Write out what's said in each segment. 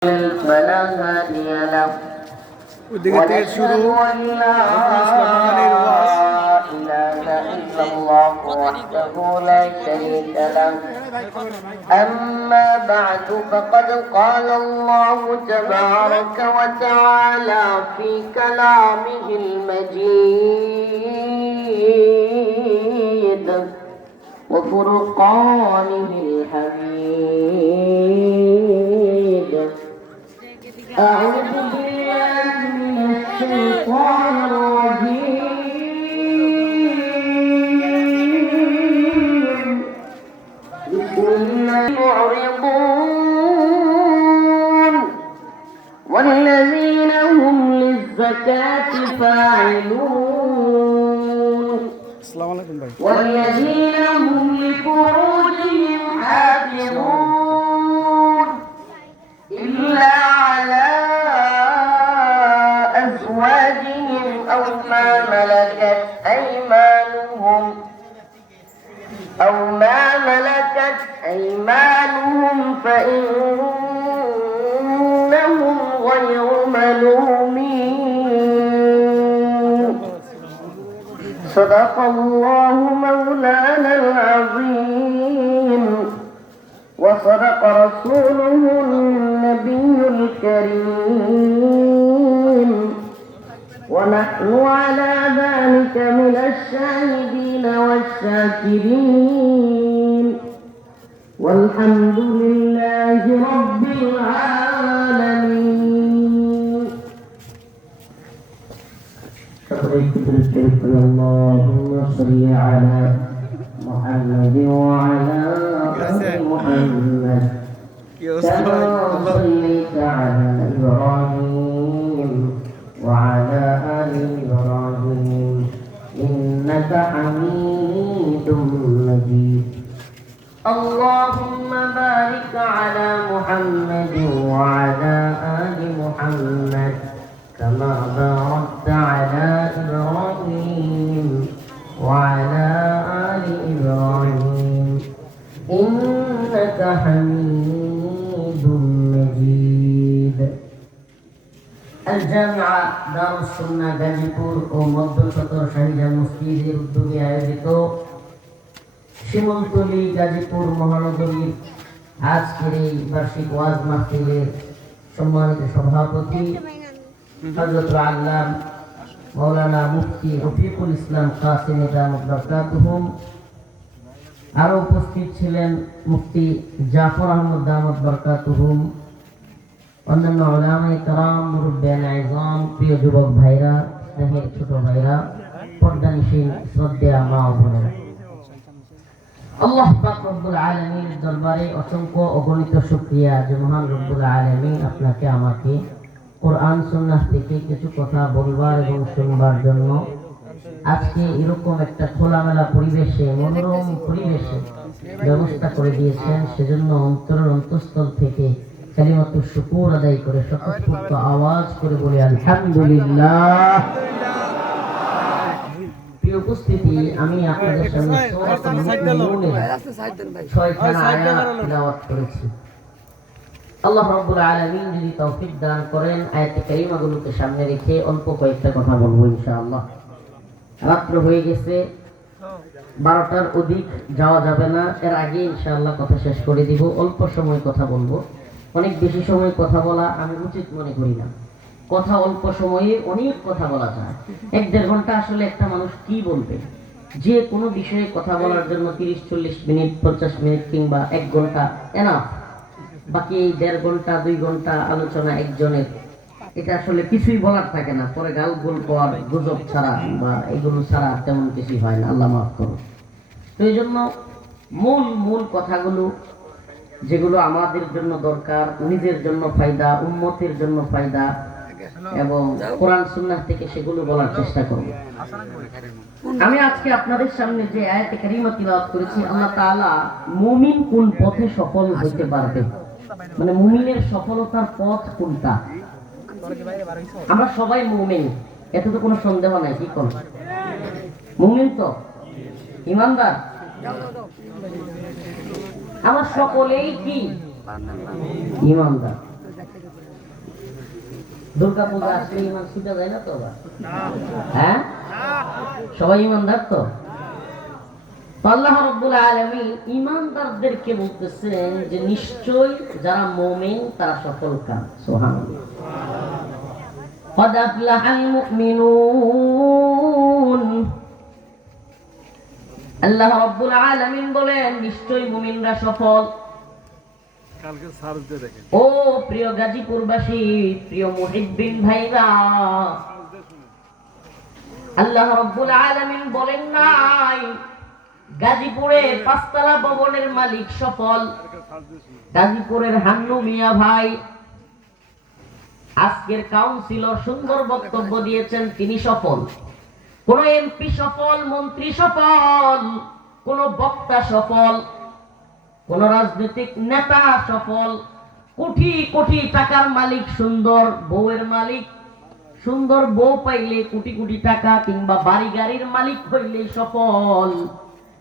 فلا هادي له ونشهد أن لا إله إلا الله وحده لا شريك له. أما بعد فقد قال الله تبارك وتعالى في كلامه المجيد وفرقانه الحميد. أعوذ بالله من الشيطان الرجيم. بسم الله معرضون والذين هم للزكاة فاعلون والذين هم لفروجهم حافظون إلا على أزواجهم أو ما ملكت أيمانهم فإنهم غير ملومين. صدق الله مولانا العظيم وصدق رسوله النبي الكريم ونحن على ذلك من الشاهدين والشاكرين والحمد لله رب العالمين. اللهم صل على محمد وعلى آل محمد كما صليت على إبراهيم وعلى آل إبراهيم إنك حميد مجيد. اللهم بارك على محمد وعلى آل محمد كما باركت على إبراهيم وعلى آل إبراهيم إنك حميد مجيد. الجامعة دار السنة গাজীপুর ও মধ্য সদর শাহজাহান মসজিদের উদ্যোগে আয়োজিত শিমুলতলী গাজীপুর মহানগরীর আজকের এই বার্ষিক ওয়াজ মাহফিলের সম্মানিত সভাপতি হযরত আল্লাহ মাওলানা মুফতি রফিকুল ইসলাম কাসিম দামাত বরকাতুহুম, আরো উপস্থিত ছিলেন মুফতি জাফর আহমদ দামাত বরকাতুহুম, অন্যান্য উলামায়ে কেরাম, মুরব্বিয়ান আযম, প্রিয় যুবক ভাইরা, স্নেহের ছোট ভাইরা, পর্দানিশীন শ্রদ্ধেয় মা ও বোনেরা, আল্লাহ পাক রব্বুল আলামিনের দরবারে অসংখ্য অগণিত শুকরিয়া যে মহান রব্বুল আলামিন আপনাকে আমাকে কোরআন সুন্নাহ থেকে কিছু কথা বলবার এবং শুনবার জন্য আজকে এরকম একটা খোলামেলা পরিবেশে, মনোরম পরিবেশে ব্যবস্থা করে দিয়েছেন। সেজন্য অন্তরের অন্তঃস্থল থেকে কালিমাতুশ শুকর আদায় করে স্বতঃস্ফূর্ত আওয়াজ করে বলি আলহামদুলিল্লাহ। প্রিয় উপস্থিতি, আমি আপনাদের সামনে সূরাতুল মুমিনুনের 6খানা আয়াত তিলাওয়াত করেছি। আল্লাহ রাব্বুল আলামিন যদি তৌফিক দান করেন, আয়াতে কারিমাগুলোকে সামনে রেখে অল্প কয়েকটা কথা বলবো ইনশাআল্লাহ। রাত্র হয়ে গেছে, 12টার অধিক যাওয়া যাবে না, এর আগে ইনশাআল্লাহ কথা শেষ করে দিব। অল্প সময় কথা বলবো, অনেক বেশি সময় কথা বলা আমি উচিত মনে করি না। কথা অল্প সময়ে অনেক কথা বলা যায়। 1-1.5 ঘন্টা আসলে একটা মানুষ কি বলবে? যে কোনো বিষয়ে কথা বলার জন্য 30-40 মিনিট, 50 মিনিট কিংবা 1 ঘন্টা এনাফ। বাকি 1.5 ঘন্টা 2 ঘন্টা আলোচনা একজনের, এটা আসলে কিছুই বলার থাকে না। পরে গাল গল্প আর গুজব ছাড়া বা এগুলো ছাড়া তেমন কিছুই হয় না, আল্লাহ মাফ করুন। তো এই জন্য মূল কথাগুলো যেগুলো আমাদের জন্য দরকার, নিজের জন্য ফায়দা, উম্মতের জন্য ফায়দা এবং কোরআন সুন্নাহ থেকে সেগুলো বলার চেষ্টা করব। আমি আজকে আপনাদের সামনে যে আয়াতে কারিমা তিলাওয়াত করেছি, আল্লাহ তাআলা মুমিন কোন পথে সফল হতে পারবে, মানে মুমিনের সফলতার পথ কোনটা। আমরা সবাই মুমিন, এতে তো কোনো সন্দেহ নাই। কি কোন মুমিন তো ইমানদার, আমরা সকলেই কি ইমানদার। দুর্গা পূজা আসলে ইমান ছুটে যায় না তো আবার? হ্যাঁ, সবাই ইমানদার তো? আল্লাহ রাব্বুল আলামিন ঈমানদারদেরকে বলতেছেন যে নিশ্চয়ই যারা মুমিন তারা সফল কাম। সুবহানাল্লাহ। قد أفلح المؤمنون। আল্লাহ রাব্বুল আলামিন বলেন নিশ্চয়ই মুমিনরা সফল। কালকে সার্চ দিয়ে দেখেন। ও প্রিয় গাজীপুরবাসী, প্রিয় মুহিব্বিন ভাইরা, আল্লাহ রাব্বুল আলামিন বলেন নাই গাজীপুরে পাঁচতলা ভবনের মালিক সফল, গাজীপুরের হান্নু মিয়া ভাই আজকের কাউন্সিলর সুন্দর বক্তব্য দিয়েছেন, তিনি সফল। কোন এমপি সফল, মন্ত্রী সফল, কোন বক্তা সফল, কোন রাজনৈতিক নেতা সফল, কোটি কোটি টাকার মালিক, সুন্দর বউয়ের মালিক, সুন্দর বউ পাইলে কোটি কোটি টাকা কিংবা বাড়ি গাড়ির মালিক হইলেই সফল।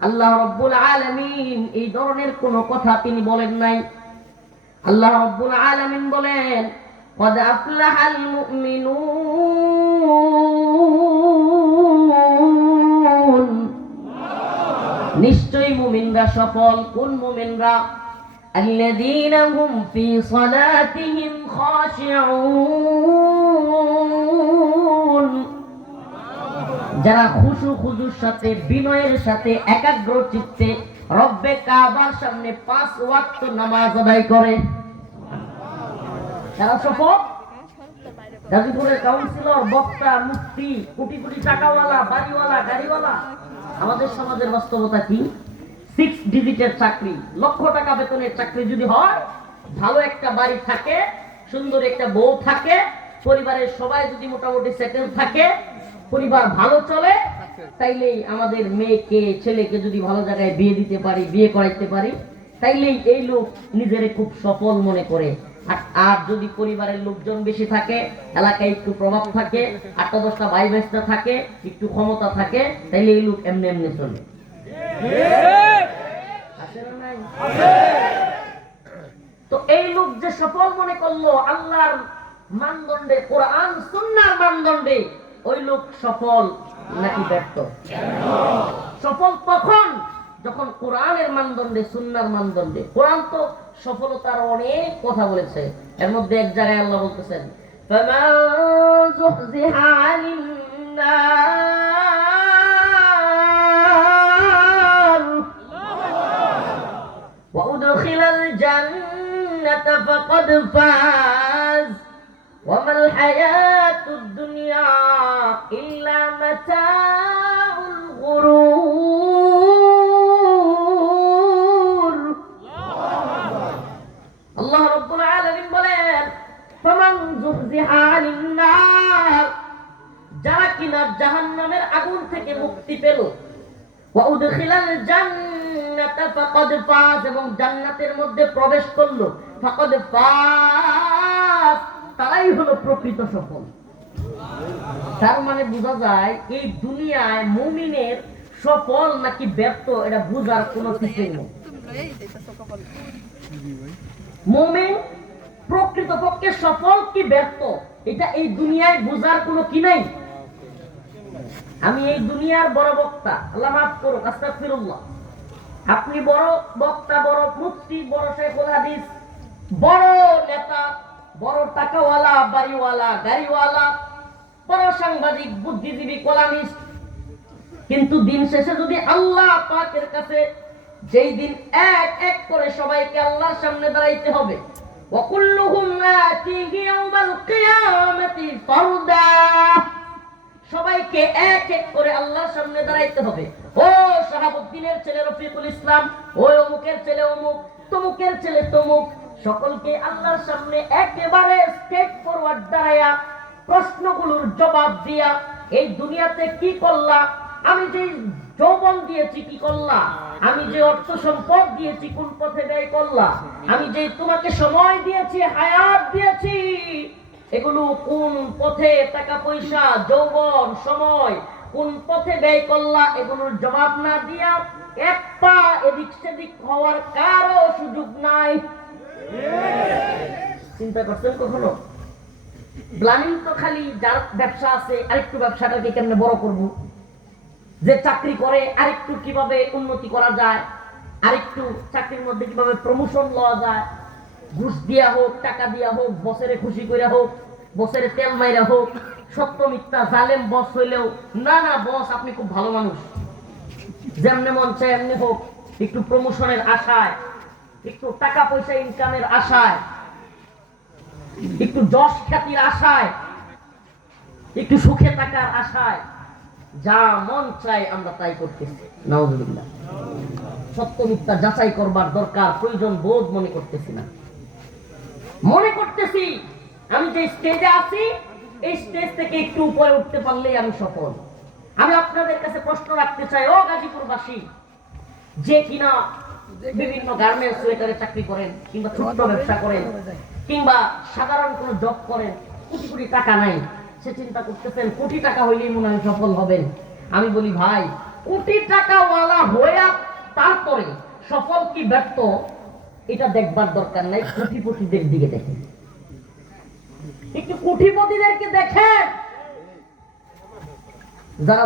আল্লাহ রাব্বুল আলামিন এই ধরনের কোন কথা তিনি বলেন নাই। আল্লাহ রাব্বুল আলামিন বলেন قد أفلح المؤمنون। নিশ্চয়ই মুমিনরা সফল। কোন মুমিনরা? الذين هم في صلاتهم خاشعون। যারা খুশু খুজুর সাথে, বিনয়ের সাথে, একাগ্র চিত্তে রব্বে কাবার সামনে 5 ওয়াক্ত নামাজ আদায় করে, তারা সফল। গাজীপুরের কাউন্সিলর, বক্তা, মুফতি, কোটি কোটি টাকাওয়ালা, বাড়িওয়ালা, গাড়িওয়ালা। আমাদের সমাজের বাস্তবতা কি? 6 ডিজিটের চাকরি, লক্ষ টাকা বেতনের চাকরি যদি হয়, ভালো একটা বাড়ি থাকে, সুন্দর একটা বউ থাকে, পরিবারের সবাই যদি মোটামুটি সেটেল থাকে, পরিবার ভালো চলে, তাইলেই আমাদের মেয়েকে ছেলেকে যদি ভালো জায়গায় বিয়ে দিতে পারি, বিয়ে করাইতে পারি, তাইলেই এই লোক নিজেরে খুব সফল মনে করে। আর যদি পরিবারের লোকজন বেশি থাকে, এলাকায় একটু প্রভাব থাকে, 8-10টা ভাই বেস্তা থাকে, একটু ক্ষমতা থাকে, তাইলে এই লোক এমনি এমনি চলে। তো এই লোক যে সফল মনে করলো আল্লাহর মানদণ্ডে, কোরআন সুন্নাহর মানদণ্ডে, ওই লোক সফল নাকি ব্যর্থ? সফল তখন যখন কোরআনের মানদণ্ডে, সুন্নাহর মানদণ্ডে। কোরআন তো সফলতার অনেক কথা বলেছে, এর মধ্যে এক জায়গায় আল্লাহ বলতেছেন فَمَنْ زُحْزِحَ عَنِ النَّارِ وَأُدْخِلَ الْجَنَّةَ فَقَدْ فَازَ وَمَا الْحَيَاةُ الدُّنْيَا إِلَّا مَتَاعُ الْغُرُورِ। আল্লাহ রাব্বুল আলামিন বলেন ফামান যুহজিহা আনিন নার, যারা কিনা জাহান্নামের আগুন থেকে মুক্তি পেল, ওয়া উদখিলাল জান্নাতা ফাকাদ ফাজ, এবং জান্নাতের মধ্যে প্রবেশ করলো, ফাকাদ ফাজ, তারাই হলো প্রকৃত সফল। তার মানে বোঝা যায় এই দুনিয়ায় মুমিনের সফল নাকি ব্যর্থ এটা বোঝার কোনো কিছুই নেই। মুমিন প্রকৃতপক্ষে সফল কি ব্যর্থ এটা এই দুনিয়ায় বোঝার কোনো কি নাই। আমি এই দুনিয়ার বড় বক্তা, আল্লাহ মাফ করুন, আস্তাগফিরুল্লাহ, আপনি বড় বক্তা, বড় মুফতি, বড় শাইখুল হাদিস, বড় নেতা, বড় টাকাওয়ালা, বাড়িওয়ালা, গাড়িওয়ালা, বড় সাংবাদিক, বুদ্ধিজীবী, কলামিস্ট, কিন্তু দিন শেষে যদি আল্লাহ পাকের কাছে যেই দিন এক এক করে সবাইকে আল্লাহর সামনে দাঁড়াইতে হবে, ওয়াকুল্লুহুম আতিহি ইয়াউমাল কিয়ামাতি ফারদা, সবাইকে এক এক করে আল্লাহর সামনে দাঁড়াইতে হবে। ও শাহাবুদ্দিনের ছেলে রফিকুল ইসলাম, ও অমুকের ছেলে অমুক, তমুকের ছেলে তমুক, সকলকে আল্লাহর সামনে একেবারে স্ট্রেট ফরওয়ার্ড দাঁড়ায়া প্রশ্নগুলোর জবাব দিয়া, এই দুনিয়াতে কি করলা, আমি যে যৌবন দিয়েছি কি করলা, আমি যে অর্থ সম্পদ দিয়েছি কোন পথে ব্যয় করলা, আমি যে তোমাকে সময় দিয়েছি, হায়াত দিয়েছি, এগুলো কোন পথে, টাকা পয়সা, যৌবন, সময় কোন পথে ব্যয় করলা, এগুলোর জবাব না দিয়া এক পা এদিক সেদিক হওয়ার কারো সুযোগ নাই। চিন্তা করছেন কখনো? প্ল্যানিং তো খালি যার ব্যবসা আছে আরেকটু ব্যবসাটাকে কেমনে বড় করব, যে চাকরি করে আরেকটু কিভাবে উন্নতি করা যায়, আরেকটু চাকরির মধ্যে কিভাবে প্রমোশন লওয়া যায়, ঘুষ দিয়া হোক, টাকা দিয়া হোক, বসেরে খুশি করে হোক, বসেরে তেল মাইরা হোক, সত্য মিথ্যা জালেম বস হইলেও না না বস আপনি খুব ভালো মানুষ, যেমনে মন চায় এমনি হোক, একটু প্রমোশনের আশায়, একটু টাকা পয়সা ইনকামের আশায়, একটু যশ খ্যাতির আশায়, একটু সুখে থাকার আশায় যা মন চায় আমরা তাই করতেছি। নাউজুবিল্লাহ। সত্য মিথ্যা যাচাই করবার দরকার প্রয়োজন বোধ মনে করতেছি না। মনে করতেছি আমি যে স্টেজে আছি এই স্টেজ থেকে একটু উপরে উঠতে পারলেই আমি সফল। আমি আপনাদের কাছে প্রশ্ন রাখতে চাই, ও গাজীপুরবাসী, যে কিনা বিভিন্ন গার্মেন্টস ওয়েটারে চাকরি করেন, কিংবা ছোট্ট ব্যবসা করেন, কিংবা সাধারণ কোনো জব করেন, কোটি কোটি টাকা নাই, সে চিন্তা করতেছেন কোটি টাকা হইলেই মনে হয় সফল হবেন। আমি বলি ভাই, কোটি টাকাওয়ালা হইয়া তারপরে সফল কি ব্যর্থ এটা দেখবার দরকার নাই, কোটিপতিদের দিকে দেখেন, একটু কোটিপতিদেরকে দেখেন যারা